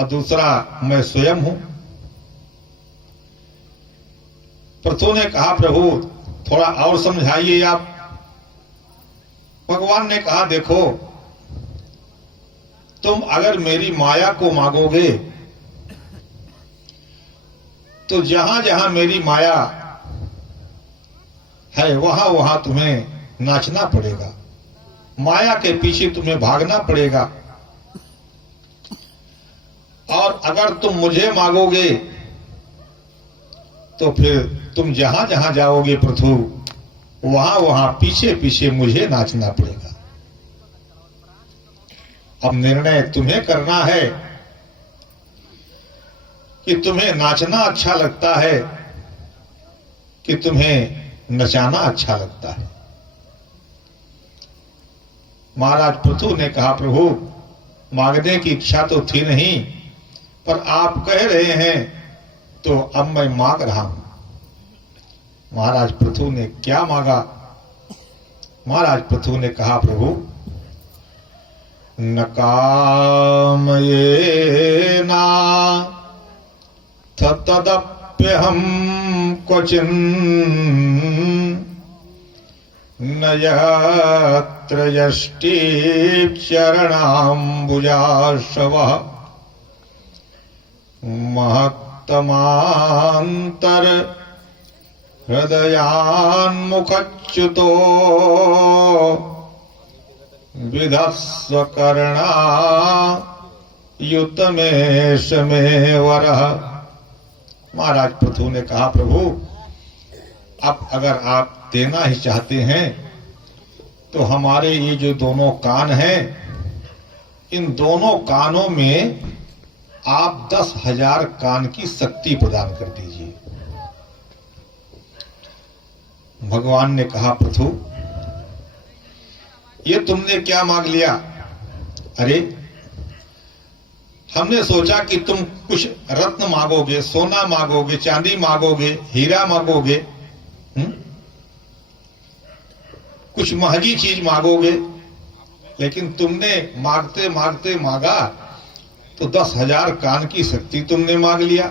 और दूसरा मैं स्वयं हूं। पृथु ने कहा प्रभु थोड़ा और समझाइए आप। भगवान ने कहा देखो, तुम अगर मेरी माया को मांगोगे तो जहां जहां मेरी माया है वहां वहां तुम्हें नाचना पड़ेगा, माया के पीछे तुम्हें भागना पड़ेगा। और अगर तुम मुझे मांगोगे तो फिर तुम जहां जहां जाओगे पृथु वहां वहां पीछे पीछे मुझे नाचना पड़ेगा। अब निर्णय तुम्हें करना है कि तुम्हें नाचना अच्छा लगता है कि तुम्हें नचाना अच्छा लगता है। महाराज पृथु ने कहा प्रभु मांगने की इच्छा तो थी नहीं, पर आप कह रहे हैं तो अब मैं मांग रहा हूं। महाराज पृथु ने क्या मांगा? महाराज पृथु ने कहा प्रभु न कामयेना तदप्यहम क्वचिन न यत्र यष्टि चरणाम्बुजाशवः महत्तमान्तर हृदयान्मुखच्युतो विधस्वकर्णा युतमेष मे वरः। महाराज पृथु ने कहा प्रभु अब अगर आप देना ही चाहते हैं तो हमारे ये जो दोनों कान हैं, इन दोनों कानों में आप 10,000 कान की शक्ति प्रदान कर दीजिए। भगवान ने कहा पृथु ये तुमने क्या मांग लिया? अरे हमने सोचा कि तुम कुछ रत्न मांगोगे, सोना मांगोगे, चांदी मांगोगे, हीरा मांगोगे, कुछ महंगी चीज मांगोगे, लेकिन तुमने मांगते मांगते मांगा तो 10,000 कान की शक्ति तुमने मांग लिया।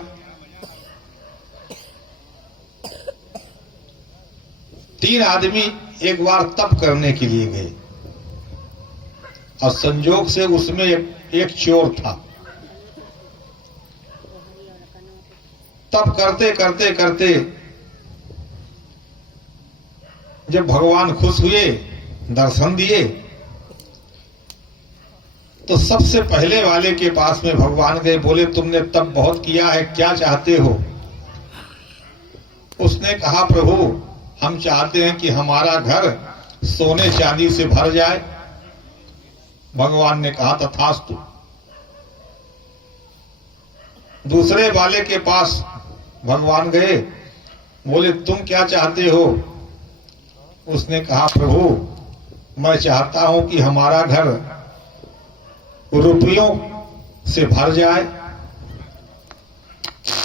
3 आदमी एक बार तप करने के लिए गए और संजोग से उसमें एक चोर था। तप करते करते करते जब भगवान खुश हुए, दर्शन दिए, तो सबसे पहले वाले के पास में भगवान गए, बोले तुमने तप बहुत किया है, क्या चाहते हो? उसने कहा प्रभु हम चाहते हैं कि हमारा घर सोने चांदी से भर जाए। भगवान ने कहा तथास्तु। दूसरे वाले के पास भगवान गए, बोले तुम क्या चाहते हो? उसने कहा प्रभु मैं चाहता हूं कि हमारा घर रुपयों से भर जाए।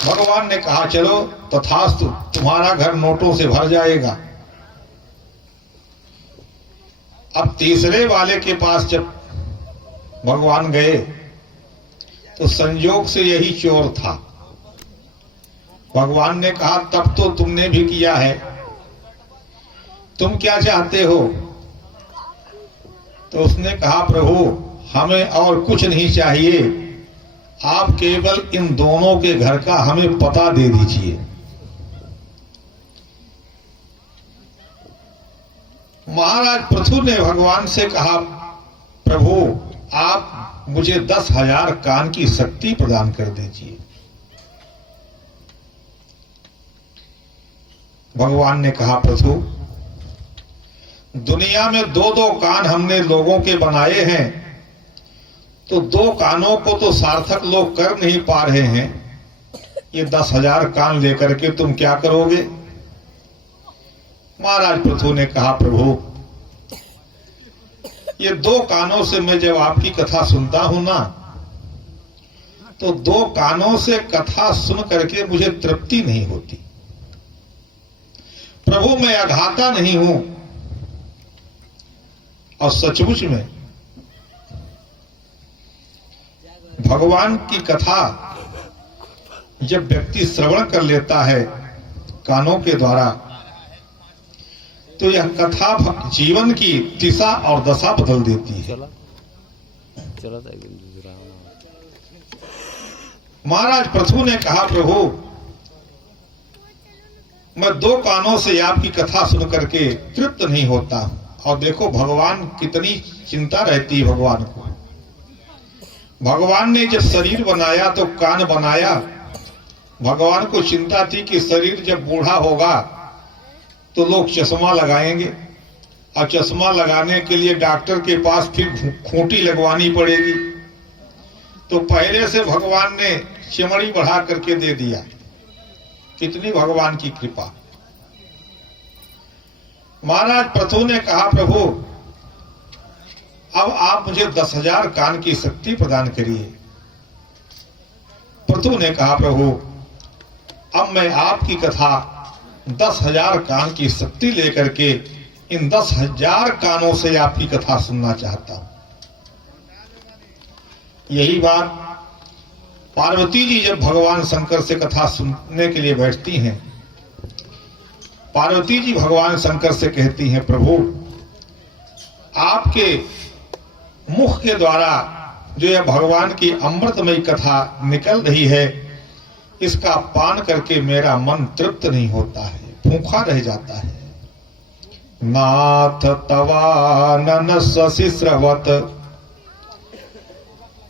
भगवान ने कहा चलो तथास्तु, तुम्हारा घर नोटों से भर जाएगा। अब तीसरे वाले के पास जब भगवान गए तो संयोग से यही चोर था। भगवान ने कहा तब तो तुमने भी किया है, तुम क्या चाहते हो? तो उसने कहा प्रभु हमें और कुछ नहीं चाहिए, आप केवल इन दोनों के घर का हमें पता दे दीजिए। महाराज पृथु ने भगवान से कहा प्रभु आप मुझे 10,000 कान की शक्ति प्रदान कर दीजिए। भगवान ने कहा पृथु दुनिया में 2-2 कान हमने लोगों के बनाए हैं, तो 2 कानों को तो सार्थक लोग कर नहीं पा रहे हैं, ये 10,000 कान लेकर के तुम क्या करोगे? महाराज पृथु ने कहा प्रभु ये 2 कानों से मैं जब आपकी कथा सुनता हूं ना, तो 2 कानों से कथा सुन करके मुझे तृप्ति नहीं होती। प्रभु मैं अघाता नहीं हूं, और सचमुच में भगवान की कथा जब व्यक्ति श्रवण कर लेता है कानों के द्वारा, तो यह कथा जीवन की दिशा और दशा बदल देती है। महाराज पृथु ने कहा, प्रभु मैं 2 कानों से आपकी कथा सुन करके तृप्त नहीं होता। और देखो भगवान कितनी चिंता रहती है भगवान को। भगवान ने जब शरीर बनाया तो कान बनाया। भगवान को चिंता थी कि शरीर जब बूढ़ा होगा तो लोग चश्मा लगाएंगे, और चश्मा लगाने के लिए डॉक्टर के पास फिर खूंटी लगवानी पड़ेगी। तो पहले से भगवान ने चमड़ी बढ़ा करके दे दिया। कितनी भगवान की कृपा। महाराज पृथु ने कहा, प्रभु अब आप मुझे 10,000 कान की शक्ति प्रदान करिए। पृथु ने कहा, प्रभु अब मैं आपकी कथा 10,000 कान की शक्ति लेकर के इन 10,000 कानों से आपकी कथा सुनना चाहता हूं। यही बात पार्वती जी जब भगवान शंकर से कथा सुनने के लिए बैठती हैं, पार्वती जी भगवान शंकर से कहती हैं, प्रभु आपके मुख के द्वारा जो यह भगवान की अमृतमयी कथा निकल रही है, इसका पान करके मेरा मन तृप्त नहीं होता है, भूखा रह जाता है। नाथ तवानन शशि स्रवत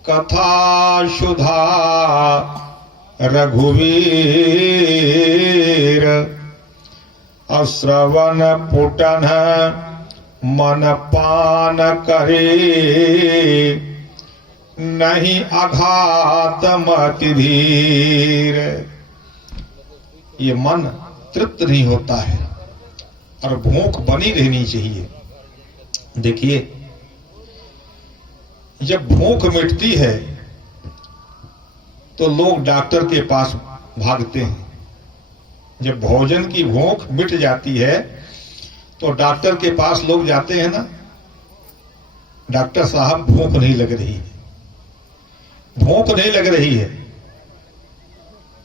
कथा शुधा रघुवीर, अश्रवण पुटन मन पान करे, नहीं अघात मति धीर। ये मन तृप्त नहीं होता है और भूख बनी रहनी चाहिए। देखिए जब भूख मिटती है तो लोग डॉक्टर के पास भागते हैं। जब भोजन की भूख मिट जाती है तो डॉक्टर के पास लोग जाते हैं ना, डॉक्टर साहब भूख नहीं लग रही है, भूख नहीं लग रही है।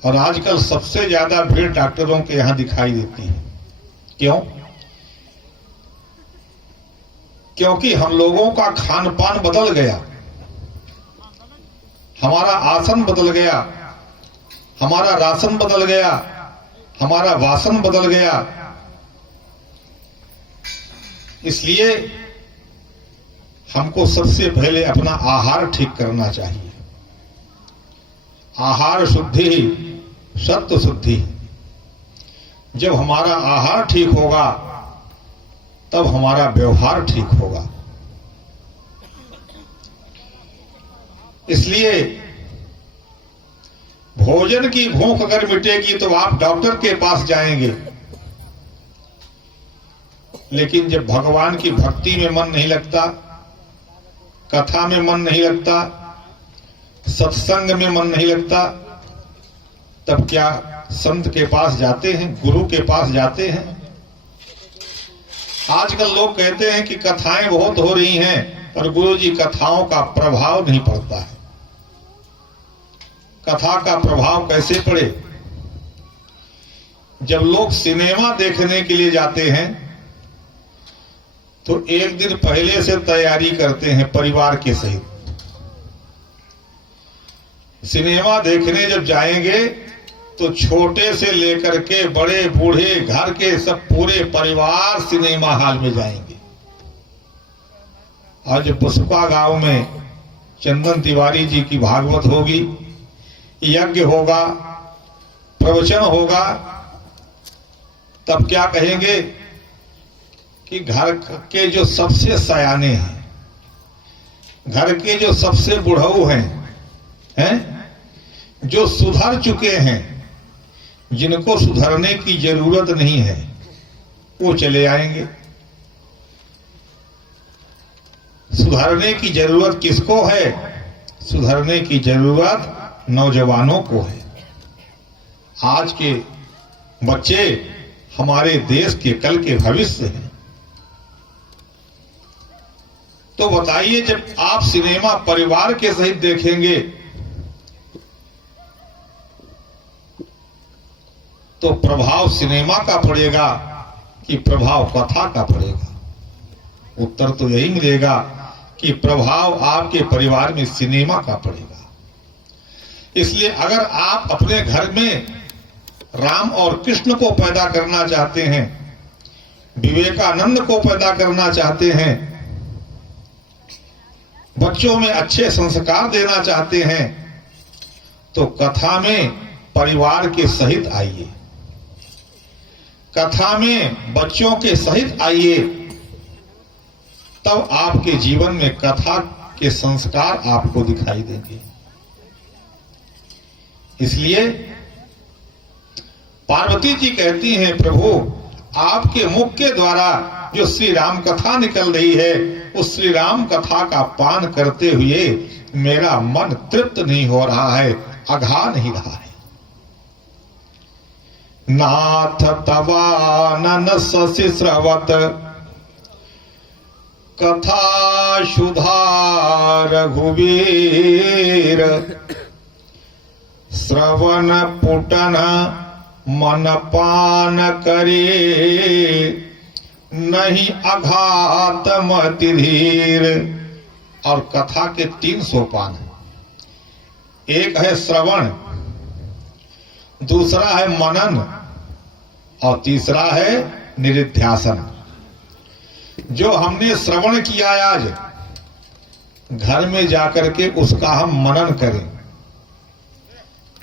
और आजकल सबसे ज्यादा भीड़ डॉक्टरों के यहां दिखाई देती है। क्यों? क्योंकि हम लोगों का खान पान बदल गया, हमारा आसन बदल गया, हमारा राशन बदल गया, हमारा वासन बदल गया। इसलिए हमको सबसे पहले अपना आहार ठीक करना चाहिए। आहार शुद्धि सत्व शुद्धि। जब हमारा आहार ठीक होगा तब हमारा व्यवहार ठीक होगा। इसलिए भोजन की भूख अगर मिटेगी तो आप डॉक्टर के पास जाएंगे, लेकिन जब भगवान की भक्ति में मन नहीं लगता, कथा में मन नहीं लगता, सत्संग में मन नहीं लगता, तब क्या संत के पास जाते हैं, गुरु के पास जाते हैं? आजकल लोग कहते हैं कि कथाएं बहुत हो रही हैं, पर गुरु जी कथाओं का प्रभाव नहीं पड़ता है। कथा का प्रभाव कैसे पड़े? जब लोग सिनेमा देखने के लिए जाते हैं तो एक दिन पहले से तैयारी करते हैं परिवार के सहित। सिनेमा देखने जब जाएंगे तो छोटे से लेकर के बड़े बूढ़े घर के सब पूरे परिवार सिनेमा हॉल में जाएंगे। आज पुष्पा गांव में चंदन तिवारी जी की भागवत होगी, यज्ञ होगा, प्रवचन होगा, तब क्या कहेंगे कि घर के जो सबसे सयाने हैं, घर के जो सबसे बुढ़ऊ हैं, जो सुधर चुके हैं, जिनको सुधरने की जरूरत नहीं है, वो चले आएंगे। सुधरने की जरूरत किसको है? सुधरने की जरूरत नौजवानों को है। आज के बच्चे हमारे देश के कल के भविष्य हैं। तो बताइए, जब आप सिनेमा परिवार के सहित देखेंगे तो प्रभाव सिनेमा का पड़ेगा कि प्रभाव कथा का पड़ेगा? उत्तर तो यही मिलेगा कि प्रभाव आपके परिवार में सिनेमा का पड़ेगा। इसलिए अगर आप अपने घर में राम और कृष्ण को पैदा करना चाहते हैं, विवेकानंद को पैदा करना चाहते हैं, बच्चों में अच्छे संस्कार देना चाहते हैं, तो कथा में परिवार के सहित आइए, कथा में बच्चों के सहित आइए, तब आपके जीवन में कथा के संस्कार आपको दिखाई देंगे। इसलिए पार्वती जी कहती हैं, प्रभु आपके मुख के द्वारा जो श्री राम कथा निकल रही है, उस श्री राम कथा का पान करते हुए मेरा मन तृप्त नहीं हो रहा है, अघा नहीं रहा है। नाथ तवानन शशि स्रवत कथा सुधा रघुवीर, श्रवण पुटन मन पान करे, नहीं अघात मति धीर। और कथा के 3 सोपान है। एक है श्रवण, दूसरा है मनन और तीसरा है निरिध्यासन। जो हमने श्रवण किया आज, घर में जाकर के उसका हम मनन करें।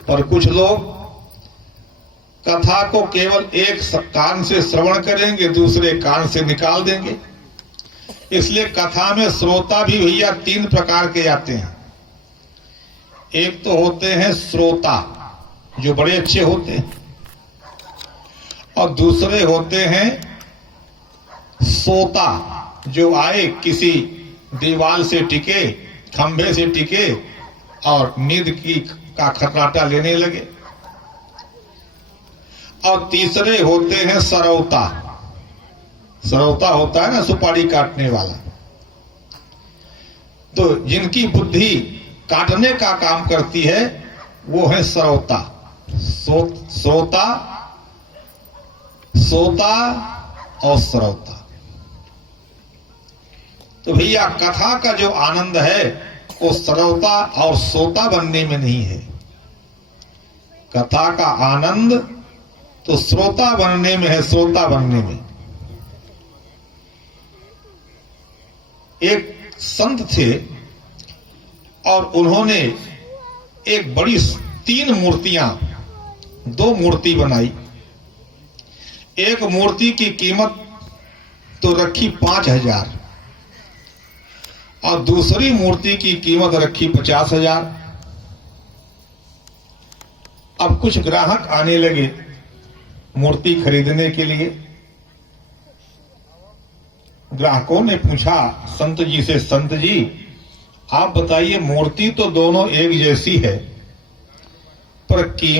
पर कुछ लोग कथा को केवल एक कान से श्रवण करेंगे, दूसरे कान से निकाल देंगे। इसलिए कथा में श्रोता भी भैया 3 प्रकार के आते हैं। एक तो होते हैं श्रोता, जो बड़े अच्छे होते हैं, और दूसरे होते हैं सोता, जो आए किसी दीवार से टिके, खंभे से टिके और नींद का खर्राटा लेने लगे। और तीसरे होते हैं सरौता। सरौता होता है ना, सुपारी काटने वाला। तो जिनकी बुद्धि काटने का काम करती है वो है सरौता। सोता, सोता और सरौता। तो भैया कथा का जो आनंद है वो सरौता और सोता बनने में नहीं है। कथा का आनंद तो श्रोता बनने में है, श्रोता बनने में। एक संत थे और उन्होंने एक बड़ी 3 मूर्तियां, 2 मूर्ति बनाई। एक मूर्ति की कीमत तो रखी 5,000 और दूसरी मूर्ति की कीमत रखी 50,000। अब कुछ ग्राहक आने लगे मूर्ति खरीदने के लिए। ग्राहकों ने पूछा संत जी से, संत जी आप बताइए, मूर्ति तो दोनों एक जैसी है, पर कीमत